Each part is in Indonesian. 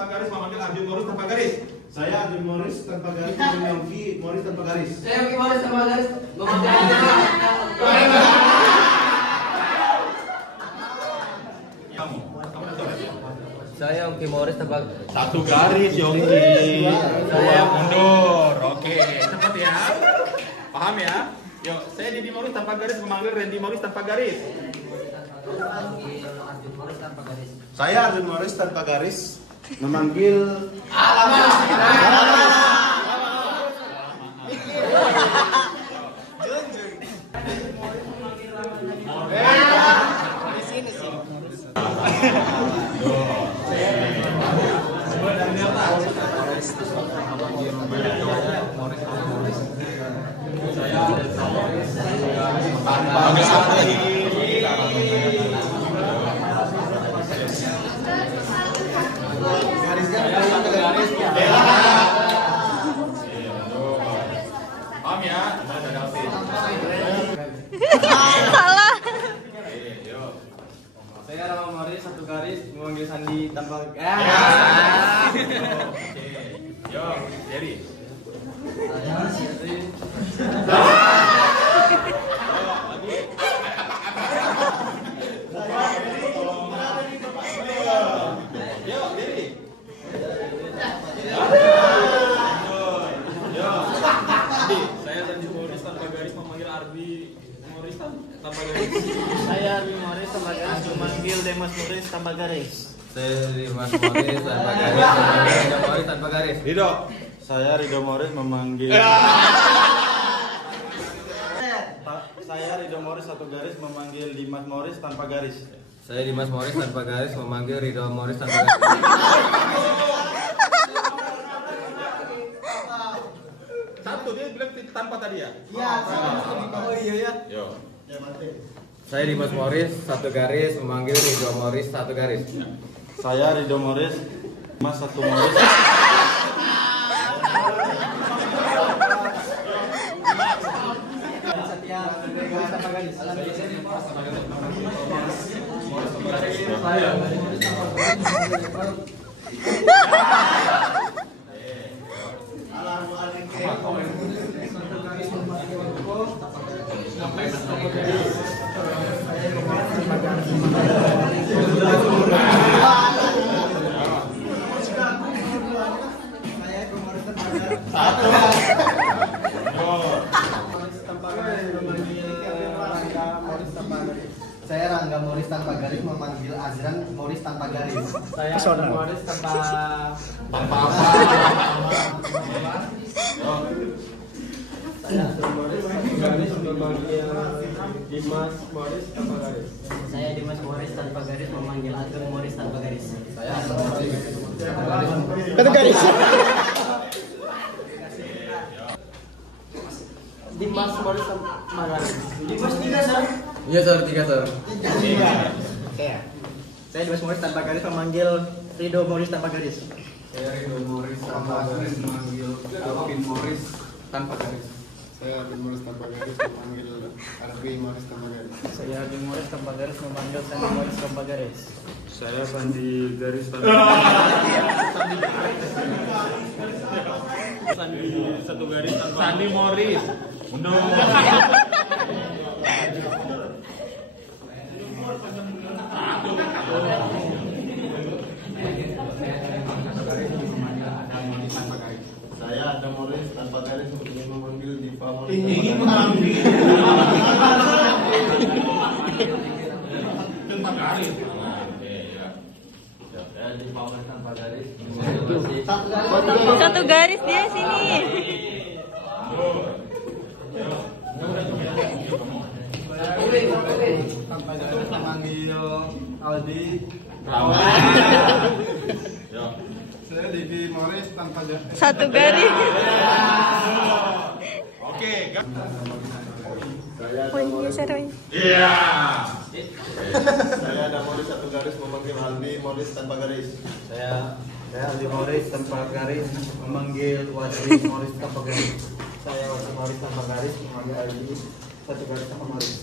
tanpa garis memanggil Arjun Morris tanpa garis. Saya Arjun Morris tanpa garis memanggil Yogi Morris tanpa garis. Saya Yogi Morris tanpa garis memanggil Saya Yogi Morris tanpa satu garis Yogi. Saya mundur. Oke, cepat ya. Paham ya? Yuk, saya Didi Morris tanpa garis memanggil Randy Morris tanpa garis. Arjun Morris tanpa garis. Saya Arjun Morris tanpa garis memanggil Paham ya? Salah. Saya Rama Morris satu garis memanggil Sandi tanpa Oke. Yo, Jerry. Saya Randy Morris tanpa garis memanggil Ardi Morris tanpa garis. Saya Ardi Morris tanpa garis memanggil Demas Morris tanpa garis. Saya Dimas Morris tanpa garis memanggil Ridho Morris tanpa garis. Ridho. Saya Ridho Morris memanggil Saya Ridho Morris satu garis memanggil Dimas Morris tanpa garis. Saya Dimas Morris tanpa garis memanggil Ridho Morris tanpa garis. Satu dia bilang tanpa tadi ya? Iya, Oh iya ya. Yo. Saya Dimas Morris satu garis memanggil Ridho Morris satu garis. Saya Ridho Morris Mas satu Morris. Saya Rangga Morris tanpa garis memanggil Azran Morris tanpa garis. Saya Ardi Morris tanpa Tanpa apa? Saya Ardi Morris satu garis memanggil Dimas Morris tanpa garis. Saya Dimas Morris tanpa garis memanggil Agung Morris tanpa garis. Saya Ardi Morris Satu garis. Dimas Morris tanpa garis. Dimas tidak sir. Iya sir, 3 sir. Oke. Saya Dimas Morris tanpa garis memanggil Ridho Morris tanpa garis. Saya Ridho Morris tanpa garis memanggil Alvin Morris tanpa garis. Saya Ardi Morris tanpa garis memanggil Ardi Morris tanpa garis. Saya Ardi Morris tanpa garis memanggil Sandi Morris tanpa garis. Saya Sandi garis tanpa Sandi satu garis tanpa Sandi Morris. Mundur. Saya Adam Morris tanpa garis ingin memanggil Diva Morris. Ingin mengambil tanpa garis. Saya Diva Morris tanpa garis. Satu garis dia sini. Tanpa garis memanggil Aldi. Yo. Saya Didi Morris tanpa garis. Satu garis. Oke, iya. Saya Adam Morris satu garis memanggil Aldi Morris tanpa garis. Saya Aldi Morris tanpa garis memanggil Wajib Morris tanpa garis. Saya Wajib Morris tanpa garis memanggil Aldi satu garis tanpa Morris.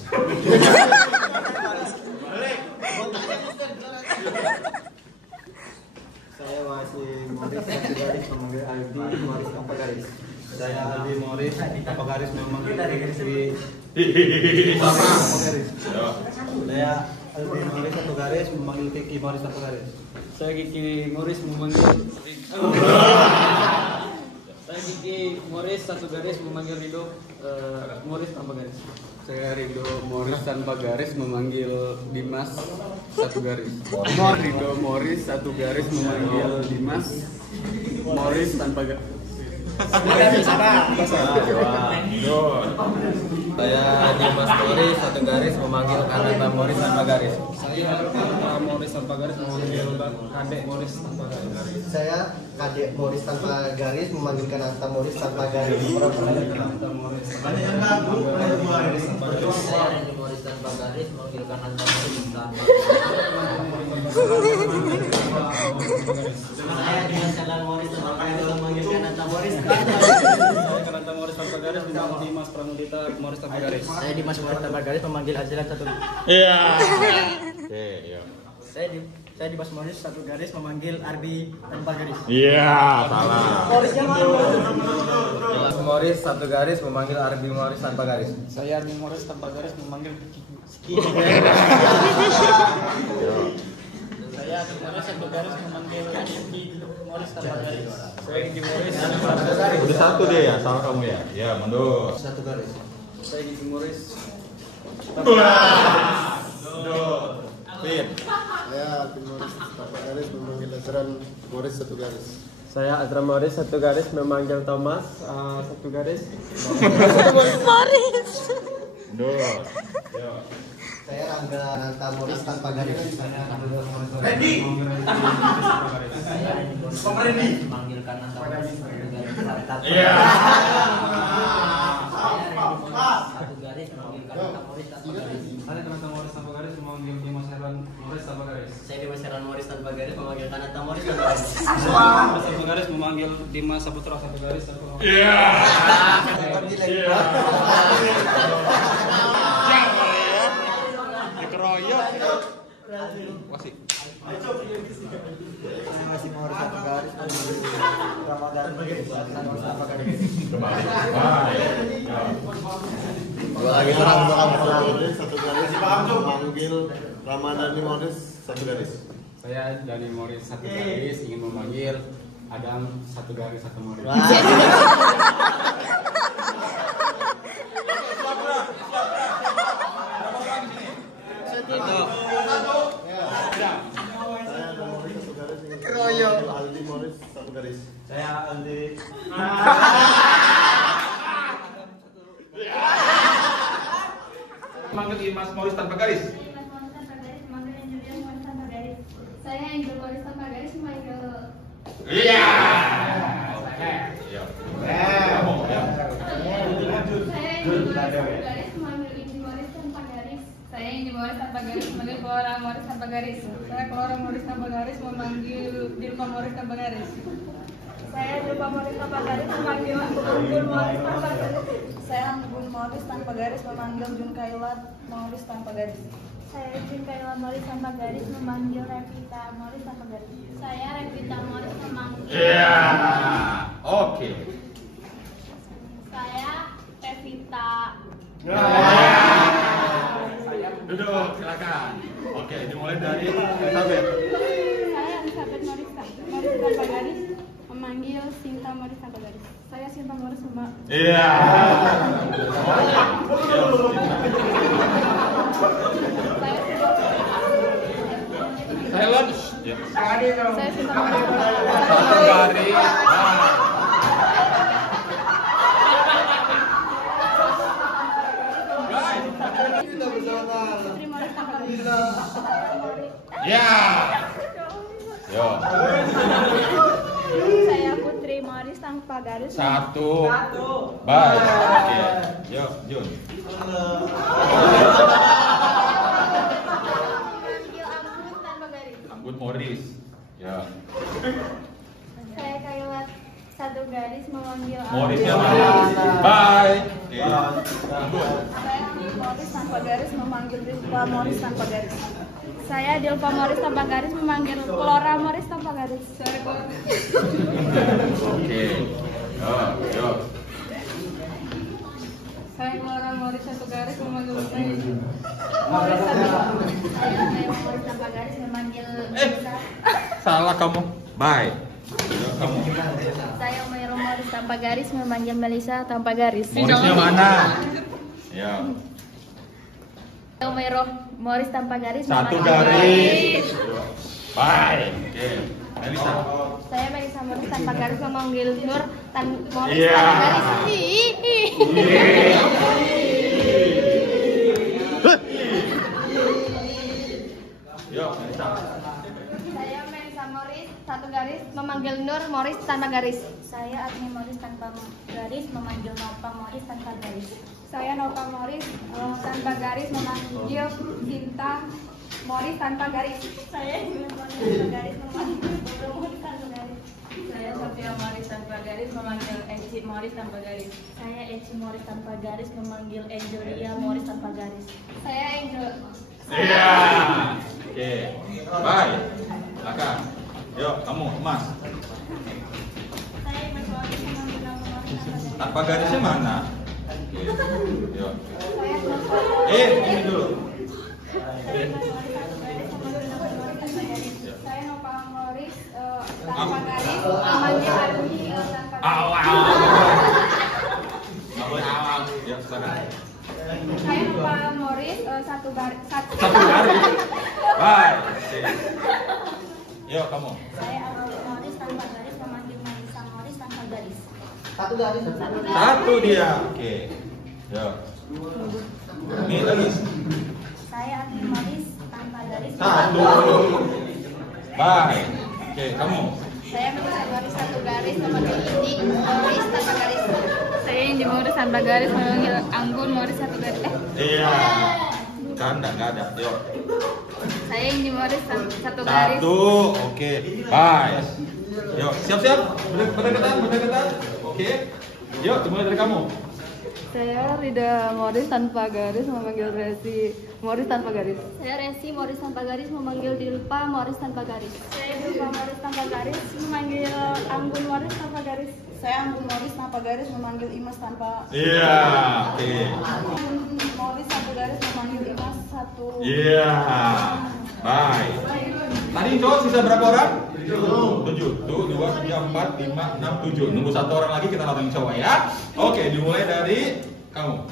Saya masih Morris satu garis memanggil Aldi Morris tanpa garis. Saya Aldi Morris tanpa garis memanggil Rifki tanpa garis. Saya Aldi Morris satu garis memanggil Kiki Morris tanpa garis. Saya Kiki Morris memanggil Saya Kiki Morris satu garis memanggil Rido Morris tanpa garis. Saya Rido Morris tanpa garis memanggil Dimas satu garis. Rido Morris satu garis memanggil Dimas Morris tanpa garis. Saya Dimas Morris satu garis memanggil Kanata Morris tanpa garis. Saya Morris tanpa garis memanggil Kadek Morris tanpa garis. Saya Kadek Morris tanpa garis memanggil Kanata Morris tanpa garis. Kanata Morris. Saya Randy Morris tanpa garis memanggil Kanata Morris tanpa garis. Saya Dimas Jalan Morris tanpa garis memanggil Kanata Morris tanpa garis. Saya Kanata Morris tanpa garis memanggil Dimas Pramudita Morris tanpa garis. Saya Dimas Morris tanpa garis memanggil Azilan satu. Iya. Oke, iya. Saya Dimas Morris satu garis memanggil Arbi tanpa garis. Iya, salah. Morrisnya mana? Dimas Morris satu garis memanggil Arbi Morris tanpa garis. Saya Arbi Morris tanpa garis memanggil Ski. Saya Arbi Morris satu garis memanggil Ski Morris tanpa garis. Saya Kiki Morris tanpa garis. Udah satu dia ya, sama kamu ya. Ya, mundur. Satu garis. Saya Kiki Morris. Fit. Saya Alvin Morris tanpa garis memanggil Azran Morris satu garis. Saya Azra Morris satu garis memanggil Thomas satu garis. Morris. Mundur. Yo. Saya Rangga Nanta Morris tanpa garis. Randy. Saya Randy Morris memanggil Kanata Morris satu garis. Iya. Satu garis memanggil Kanata Morris tanpa garis. Saya Kanata Morris tanpa garis memanggil Dimas Heran Morris tanpa garis. Saya Dimas Heran Morris tanpa garis memanggil Kanata Morris tanpa garis. Dimas tanpa garis memanggil Dimas Saputra satu garis tanpa garis. Iya. Dikeroyok. Wasik. Saya masih Morris satu garis memanggil Ramadan tanpa garis. Kembali. Bye. Dua lagi orang Morris satu garis memanggil Ramadhani Morris satu garis. Saya Dani Morris satu garis ingin memanggil Adam satu garis satu Morris. Saya ada Morris satu garis memanggil Aldi Morris satu garis. Saya Aldi. Manggil Dimas Morris tanpa garis. Saya Angel Morris tanpa garis memanggil Iya. Oke. Yo. Saya Angel Morris tanpa garis memanggil Indi Morris tanpa garis. Saya Indi Morris tanpa garis memanggil Clara Morris tanpa garis. Saya Clara Morris tanpa garis memanggil Dilma Morris tanpa garis. Saya Dilma Morris tanpa garis memanggil Anggun Morris tanpa garis. Saya Anggun Morris tanpa garis memanggil Jun Kailat Morris tanpa garis. Saya Jun Kailat Morris tanpa garis memanggil Revita Morris tanpa garis. Saya Revita Morris memanggil. Iya. Oke. Saya Revita. Duduk, silakan. Oke, dimulai dari Elizabeth. Saya Elizabeth Morris tanpa garis memanggil Sinta Morris tanpa garis. Saya Sinta Morris Iya. Silence. Ya. Saya Sinta Morris Satu garis. Putri Morris tanpa garis. Ya. Yo. Saya Putri Morris tanpa garis. Satu. Bye. Oke. Yo, Jun. Memanggil Anggun tanpa garis. Anggun Morris. Ya. Saya Kailat satu garis memanggil Morris ya. Anggun. Bye. Oke. Anggun. Saya Anggun Morris tanpa garis memanggil Rizka Morris tanpa garis. Saya Dilpa Moris tanpa garis memanggil Flora Moris tanpa garis. Saya Flora. Oke. Yo. Saya Flora Moris satu garis memanggil saya Moris tanpa garis memanggil Salah kamu. Bye. Yo, kamu. Saya Mayro Moris tanpa garis memanggil Melisa tanpa garis. Morisnya mana? Ya. Saya Mayro Moris tanpa garis Satu memanggil garis. Bye. Oke. Melisa. Saya Melisa Moris tanpa garis memanggil Nur Moris Iya. tanpa garis. Yo, Melisa. Saya Melisa Moris satu garis memanggil Nur Moris tanpa garis. Saya Agni Moris tanpa garis memanggil Nova Moris tanpa garis. Saya Nova Moris tanpa garis memanggil Bintang Moris tanpa garis. Saya Julia Moris tanpa garis memanggil Buru Moris tanpa garis. Saya Sofia Moris tanpa garis memanggil Eci Moris tanpa garis. Saya Eci Moris tanpa garis memanggil Angelia Moris tanpa garis. Saya Angel. Iya. Oke. Bye. Silakan. Yuk, kamu, Mas. Saya Imas Moris memanggil Nova Moris tanpa garis. Tanpa garisnya mana? Oke. Yuk. Ini dulu. Saya Nova Moris tanpa garis memanggil Ardi tanpa garis. Awal. Nggak boleh awal. Ya, silakan. Saya Nova Moris satu garis. Satu garis. Bye. Oke. Yuk, kamu. Saya Ardi Moris tanpa garis memanggil Melisa Moris tanpa garis. Satu garis. Satu dia. Oke. Yuk. Ini lagi. Saya Ardi Moris tanpa garis. Satu. Bye. Oke, kamu. Saya Melisa Moris satu garis memanggil Indi Moris tanpa garis. Saya Indi Moris tanpa garis memanggil Anggun Moris satu garis. Iya. Canda, nggak ada. Yuk. Saya Indi Moris satu garis. Satu. Oke. Bye. Yuk, siap-siap. Berdekatan. Oke. Yuk, dimulai dari kamu. Saya Rida Moris tanpa garis memanggil Resi Moris tanpa garis. Saya Resi Moris tanpa garis memanggil Dilpa Moris tanpa garis. Saya Dilpa Moris tanpa garis memanggil Anggun Moris tanpa garis. Saya Anggun Moris tanpa garis memanggil Imas tanpa. Iya. Oke. Anggun Moris satu garis memanggil Imas satu. Iya. Bye. Tadi cowok sisa berapa orang? 7. 2, 3, 4, 5, 6, 7. Nunggu satu orang lagi kita langsung cowok ya. Oke, dimulai dari kamu.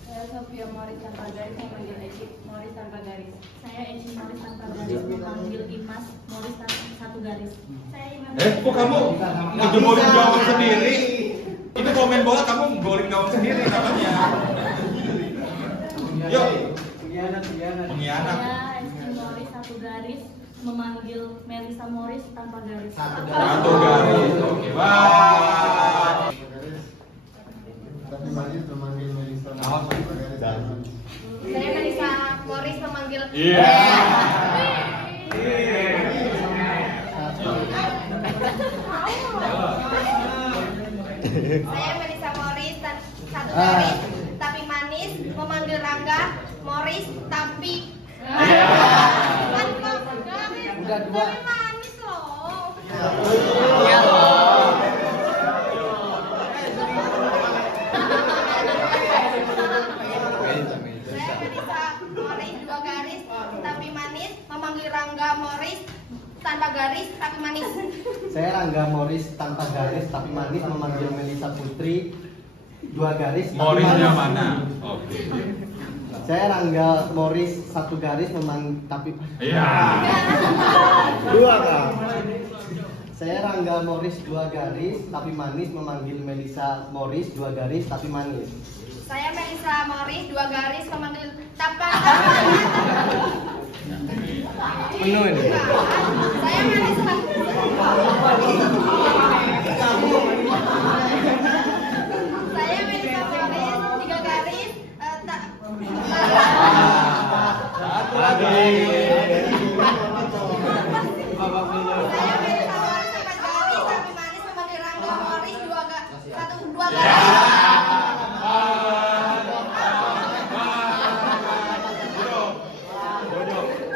Saya Sofia Moris tanpa garis memanggil Eci Moris tanpa garis. Saya Eci Moris tanpa garis memanggil Imas Moris satu garis. Saya Imas. Kok kamu ngejebolin gawang sendiri? Ini kalau main bola kamu golin gawang sendiri namanya. Yuk. Pengkhianat. Saya Eci Moris satu garis memanggil Melisa Moris tanpa garis. Satu garis. Oke, bye. Tapi Maris memanggil Melisa dan Saya Melisa Moris memanggil. Iya. Saya Melisa Moris satu garis tapi manis memanggil Rangga Moris tapi Udah dua. tapi manis loh. Saya Melisa Moris dua garis tapi manis memanggil Rangga Moris tanpa garis tapi manis. Saya Rangga Moris tanpa garis tapi manis memanggil Melisa Putri dua garis. tapi Morisnya manis. mana? Oke. Saya Rangga Moris satu garis tapi Iya. dua kak. saya Rangga Moris dua garis tapi manis memanggil Melisa Moris dua garis tapi manis. Saya Melisa Moris dua garis memanggil Tapa. Penuh ini. Saya Melisa. Saya Melisa Moris tiga garis. Satu lagi. Saya Melisa Moris empat garis tapi manis memanggil Rangga Moris dua garis.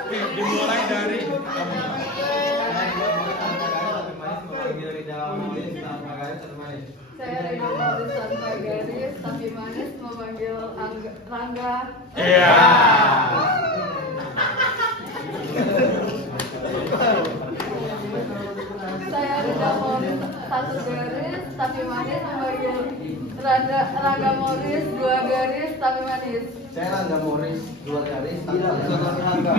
Oke, Manis memanggil Rangga. Iya. Saya Rida Moris 1 garis tapi manis memanggil Rangga Moris 2 garis tapi manis. Saya Rangga Moris 2 garis tapi Rangga.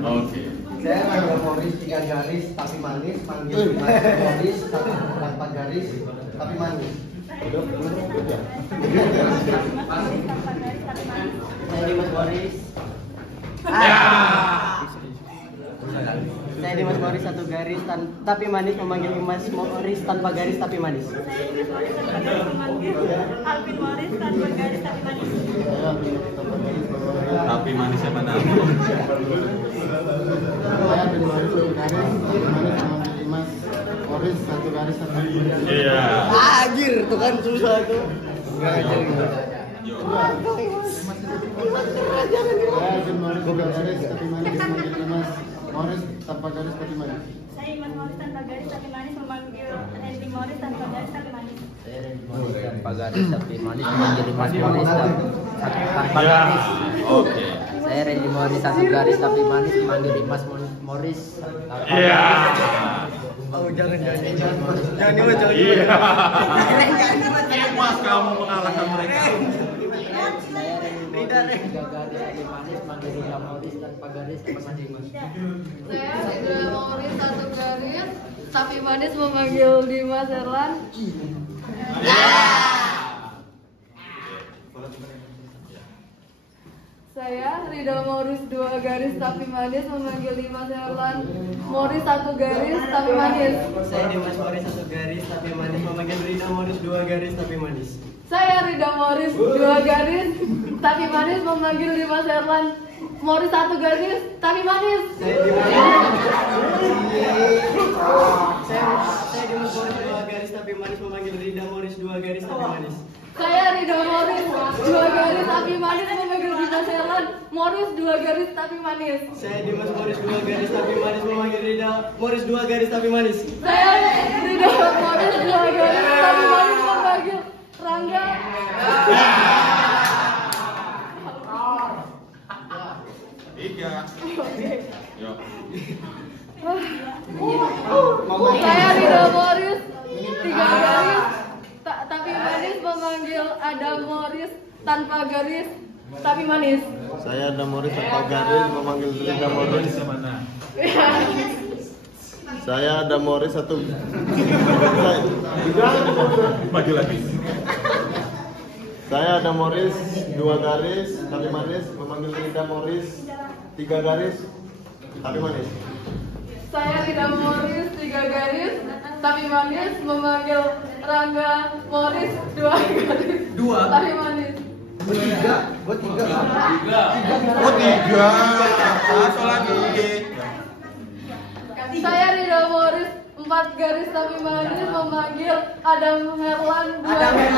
Oke. Saya Rangga Moris 3 garis tapi manis panggil Dimas Moris tanpa garis tapi manis. Saya Dimas Moris. Saya Dimas Moris 1 garis tapi manis memanggil Dimas Moris tanpa garis tapi manis. Saya Dimas Moris 1 garis memanggil Alvin Moris tanpa garis tapi manis. Tapi manisnya mana? Saya Alvin Moris 1 garis, manis memanggil Dimas Moris 1 garis tapi manis. Iya. Anjir, tuh kan susah tuh. Enggak ajar gitu. Saya Alvin Moris 2 garis tapi manis memanggil Dimas Moris tanpa garis tapi manis. Saya Dimas Moris tanpa garis tapi manis memanggil Randy Moris tanpa garis tapi manis. Saya Randy Moris tanpa garis tapi manis memanggil Dimas Moris tanpa garis. Oke. Saya Randy Moris 1 garis tapi manis memanggil Dimas Moris. Iya. Oh jangan. Iya. Pas kamu mengalahkan mereka. Saya Randy Moris 3 garis tapi manis memanggil Rida Moris tanpa garis tapi manis. Saya Rida Moris 1 garis tapi manis memanggil Dimas Erlan. Saya Rida Moris 2 garis tapi manis memanggil Dimas Erlan. Moris 1 garis tapi manis. Saya Dimas Moris 1 garis tapi manis memanggil Rida Moris 2 garis tapi manis. Saya Rida Moris 2 garis tapi manis memanggil Dimas Erlan. Moris 1 garis tapi manis. Saya Dimas Moris 2 garis tapi manis memanggil Rida Moris 2 garis tapi manis. Saya Rida Moris 2 garis tapi manis memanggil Dimas Erlan. Moris 2 garis tapi manis. Saya Dimas Moris 2 garis tapi manis memanggil Rida Moris 2 garis tapi manis. Saya Rida Moris 2 garis tapi manis memanggil Rangga. Tiga. Yuk. Saya Rida Moris 3 garis tapi manis memanggil Adam Moris tanpa garis tapi manis. Saya Adam Moris tanpa garis memanggil Rida Moris. Saya Adam Moris 1. Maju lagi. Saya Adam Moris 2 garis tapi manis memanggil Rida Moris 3 garis tapi manis. Saya Rida Moris 3 garis tapi manis memanggil Rangga Moris 2 garis tapi manis. Buat 3. Oh, 3. Satu lagi. Saya Rida Moris 4 garis tapi manis memanggil Adam Herlan 2 garis.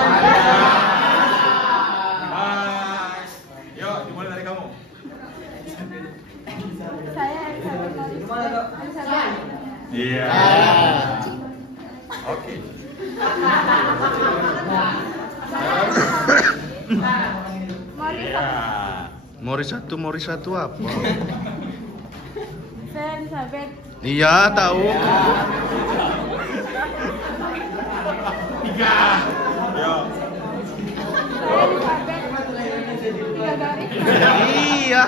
Nice. Yuk, dimulai dari kamu. Saya Elizabeth Moris. Iya. Oke. Moris 1 apa? Saya Elizabeth. Iya, tahu. Tiga. Yuk. Saya Elizabeth. 3 garis. Iya.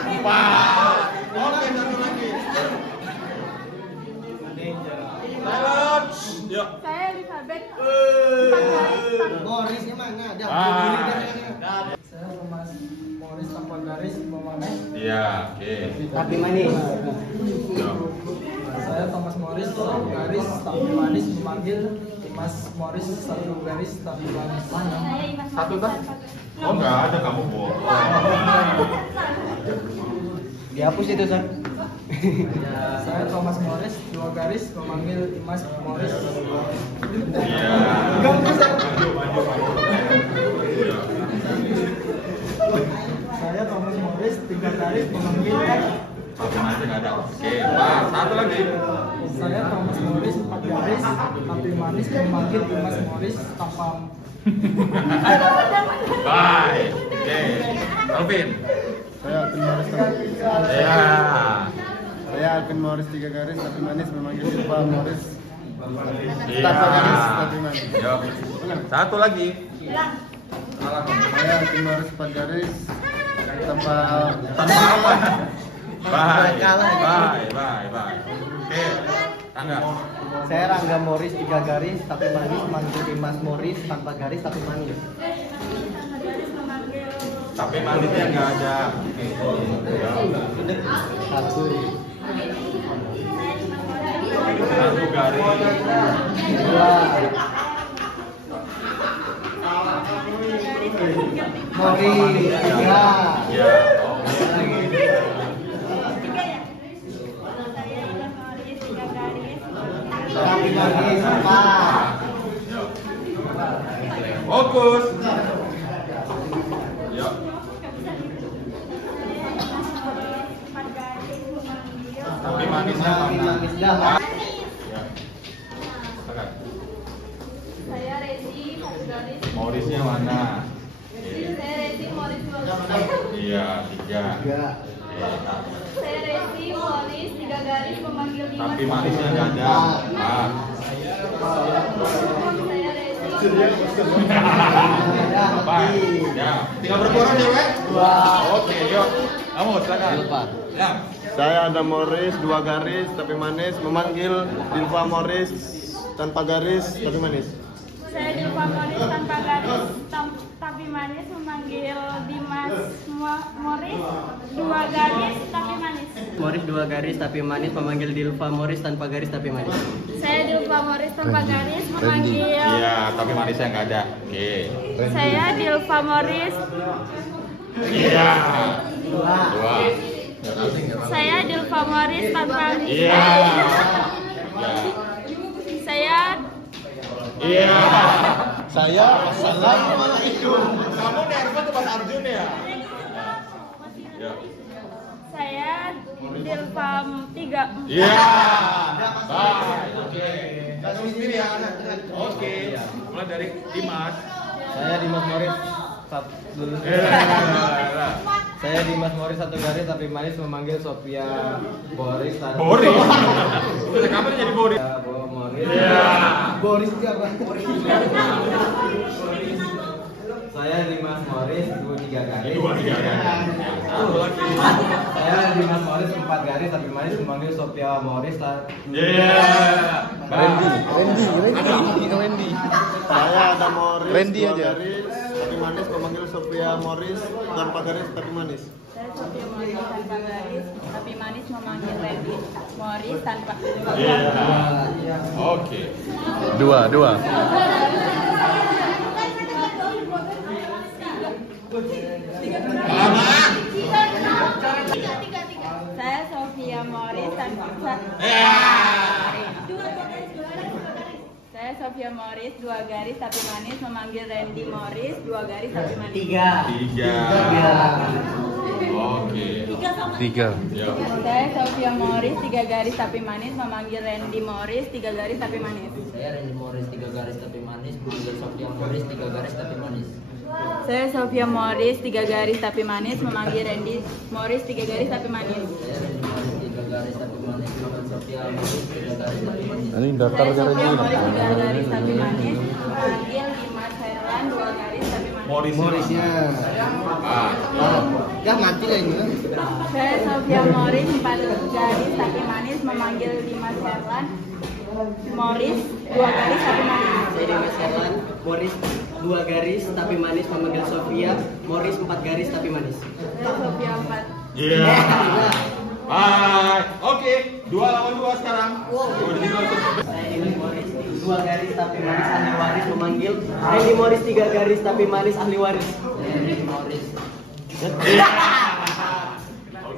Oke, satu lagi. Silence. Yuk. Saya Elizabeth. 4 garis. Morisnya mana? Ada. Saya Thomas Moris tanpa garis memanggil. Iya, oke. Tapi manis. Yuk. Saya Thomas Moris 1 garis tapi manis memanggil Dimas Moris 1 garis tapi manis. Mana? Saya Imas Satu Moris kah? tanpa garis. Oh, enggak ada kamu bohong. Dihapus itu, Sar. Saya Thomas Moris 2 garis memanggil Dimas Moris. Iya. Maju. Iya. Saya Thomas Moris 3 garis memanggil. Tapi masih nggak ada. Oke, Pak. Satu lagi. Saya Thomas Morris 4 garis tapi manis memanggil Dimas Morris tanpa Bye. Oke. Alvin. Saya Alvin Morris. Ya. Saya Alvin Morris 3 garis tapi manis memanggil Dilva Morris Iya. tanpa garis tapi manis. Yuk. Satu lagi. Saya Alvin Morris 4 garis tanpa Apa? Bye. Bye. Oke. Tangga. Saya Rangga Morris 3 garis tapi manis memanggil Dimas Morris tanpa garis tapi manis. Tapi manisnya nggak ada. Satu. Satu garis. Dua. Morris 3. Ya. Tapi manis 4. Fokus. Yuk. Tapi manisnya Tapi mana? manisnya Ya. Saya Resi 1 garis. Morrisnya mana? Saya Resi Morris 2 garis. Iya, 3. 3. Saya Resi Morris 3 garis memanggil Dimas. Tapi manisnya nggak ada. Ah. Saya Resi. Apa? Ya, tinggal berapa orang cewek? 2. Oke, yuk. Kamu silakan. Ya. Saya ada Morris 2 garis tapi manis memanggil Dilva Morris tanpa garis tapi manis. Saya Dilva Morris tanpa garis tapi manis memanggil Dimas Morris 2 garis tapi manis. Morris 2 garis tapi manis memanggil Dilva Morris tanpa garis tapi manis. Saya Dilva Morris tanpa garis memanggil. Iya, tapi manisnya nggak ada. Oke. Saya Dilva Morris. Iya. 2. Saya Dilva Morris tanpa. Iya. Saya. Iya. Saya Assalamualaikum. Kamu nervous tuh Mas Arjun ya? Ya. Saya Dilva 3. Iya. Bye. Oke. Kasih sendiri ya. Oke. Mulai dari Dimas. Saya Dimas Morris dulu. Saya Dimas Morris 1 garis tapi manis memanggil Sophia Boris. Boris. Terus kamu jadi Boris. Ya, Morris. Iya. Boris siapa? Saya Dimas Morris 3 garis. 2-3 ya. Satu lagi. Saya Dimas Morris 4 garis tapi manis memanggil Sophia Morris. Iya. Randy. Saya ada Morris Randy 2 aja. garis tapi manis memanggil Sophia Morris tanpa garis tapi manis. Saya Sophia Morris tanpa garis tapi manis memanggil Randy Morris tanpa. Iya. Oke. 2. Saya Sophia Morris tanpa. Saya Sophia Morris 2 garis tapi manis memanggil Randy Morris 2 garis tapi manis. 3. Oke. 3. Ya. Saya Sophia Morris 3 garis tapi manis memanggil Randy Morris 3 garis tapi manis. Saya Randy Morris 3 garis tapi manis memanggil Sophia Morris 3 garis tapi manis. Saya Sophia Morris 3 garis tapi manis memanggil Randy Morris 3 garis tapi manis. Saya Randy Morris 3 garis tapi manis memanggil Sophia Morris 3 garis tapi manis. Ini daftar Saya Sophia garis. Morris 3 garis tapi manis memanggil Dimas Herlan 2 garis tapi manis. Morrisnya. Ah. Ya mati lah ini. Saya Sophia Morris 4 garis tapi manis memanggil Dimas Herlan Morris 2 garis tapi manis. Saya Dimas Herlan Morris 2 garis tapi manis memanggil Sophia Morris 4 garis tapi manis. Saya Sophia 4. Iya. Bye. Oke. 2 lawan 2 sekarang. Saya Dimas Morris 2 garis tapi manis ahli waris memanggil Randy Morris 3 garis tapi manis ahli waris. Saya Randy Morris. Iya.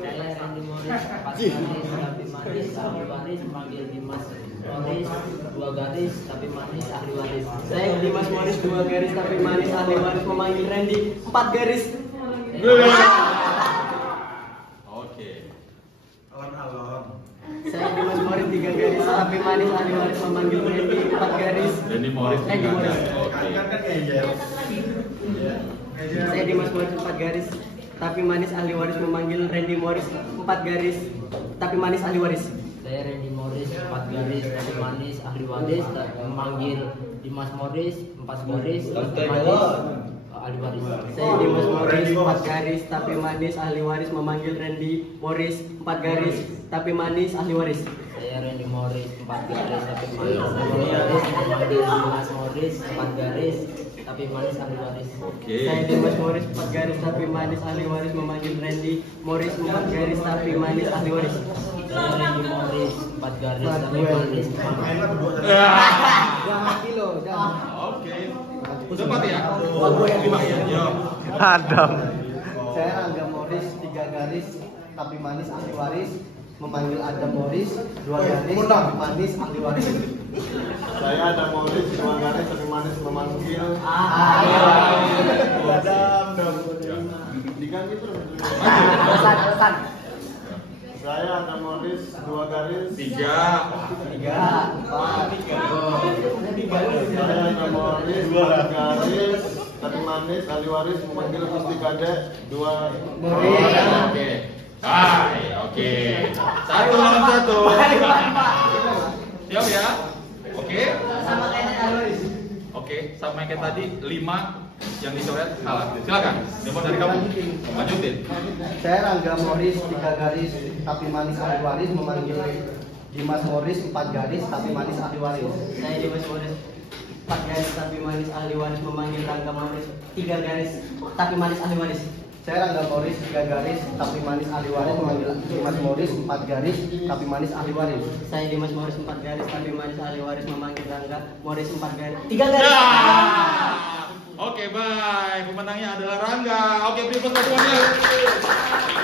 Saya Randy Morris 4 garis tapi manis ahli waris memanggil Dimas Morris 2 garis tapi manis ahli waris. Saya Dimas Morris 2 garis tapi manis ahli waris memanggil Randy 4 garis. Oke. Saya Dimas Morris 3 garis tapi manis ahli waris memanggil Randy 4 garis. Randy Morris 3 garis. Oke. Saya Dimas Morris 4 garis, tapi manis ahli waris memanggil Randy Morris 4 garis, tapi manis ahli waris. Saya Randy Morris 4 garis, tapi manis ahli waris memanggil Dimas Morris 4 garis, tapi manis ahli waris. Saya Dimas Morris 4 garis, tapi manis ahli waris memanggil Randy Morris 4 garis, tapi manis ahli waris. Saya Randy Morris 4 garis, tapi manis ahli waris memanggil Dimas Morris 4 garis, tapi manis ahli waris. Saya Dimas Morris 4 garis, tapi manis ahli waris memanggil Randy Morris 4 garis, tapi manis ahli waris. Saya Randy Morris 4 garis, tapi manis Jangan kilo, jangan. Oke. Cepat ya. Lima ya. Yo. Adam. Saya Angga Morris 3 garis, tapi manis ahli waris memanggil Adam Morris 2 garis, tapi manis ahli waris. Saya ada Morris 2 garis tapi manis memanggil diganti terus. Alasan. Saya ada Morris 2 garis 3. 4. Saya ada Morris 4 garis tapi manis ahli waris memanggil Gusti Kade 2 Oke. Hai, oke. 1 lawan 1. Siap ya? Oke. Sama kayak ahli waris. Oke, sama kayak tadi 5 yang dicoret salah. Silakan. Dimulai dari kamu. Lanjutin. Saya Angga Morris 3 garis, tapi manis ahli waris memanggil Dimas Morris 4 garis, tapi manis ahli waris. Saya Dimas Morris 4 garis, tapi manis ahli waris memanggil Rangga Morris 3 garis, tapi manis ahli waris. Saya Rangga Morris 3 garis, tapi manis ahli waris memanggil Dimas Morris 4 garis, tapi manis ahli waris. Saya Dimas Morris 4 garis, tapi manis ahli waris memanggil Rangga Morris 4 garis, 3 garis. Oke, baik. Pemenangnya adalah Rangga. Oke, beri tepuk tangan.